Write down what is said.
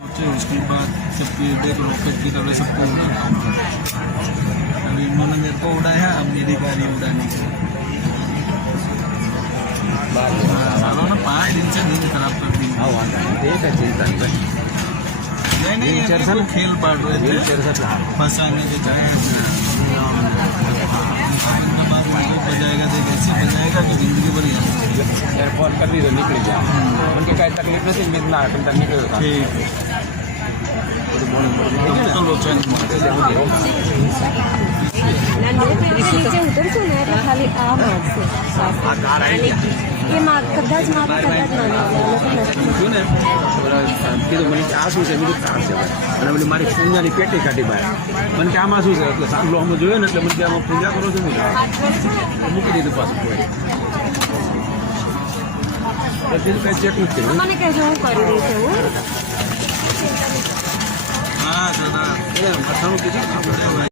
उसके बाद सबकी देख रॉकेट की तरह सबको उड़ाना। अभी इन्होंने मेरे को उड़ाया, अब मेरी गाड़ी उड़ानी है। सालों ने 5 दिन से नींद खराब कर दी। नहीं ये खेल पाट रहे थे फंसाने के चाहे बजाएगा तो कैसे बजाएगा कि जिंदगी भर एयरपोर्ट कर दी तो निकल गया उनकी कोई तकलीफ नहीं थी मिलना निकल ठीक तो लोचन नन्हे नीचे उतरશું ને એટલે ખાલી આ મારશે એ માં કદાચ મારે કદાચ ના ને કીધું મને કે આ શું છે મેં કાર છે અને પેલી મારી પૂંજાની પેટી કાઢી બહાર મને કે આમાં શું છે એટલે સાંભળો અમે જોયો ને એટલે મને કે આમાં પૂજા કરો છો મૂકી દીધું પાછું પછી કઈ ચેક નથી કર્યું મને કહેજો હું કરી દઈશ એવું हाँ दादा કીધું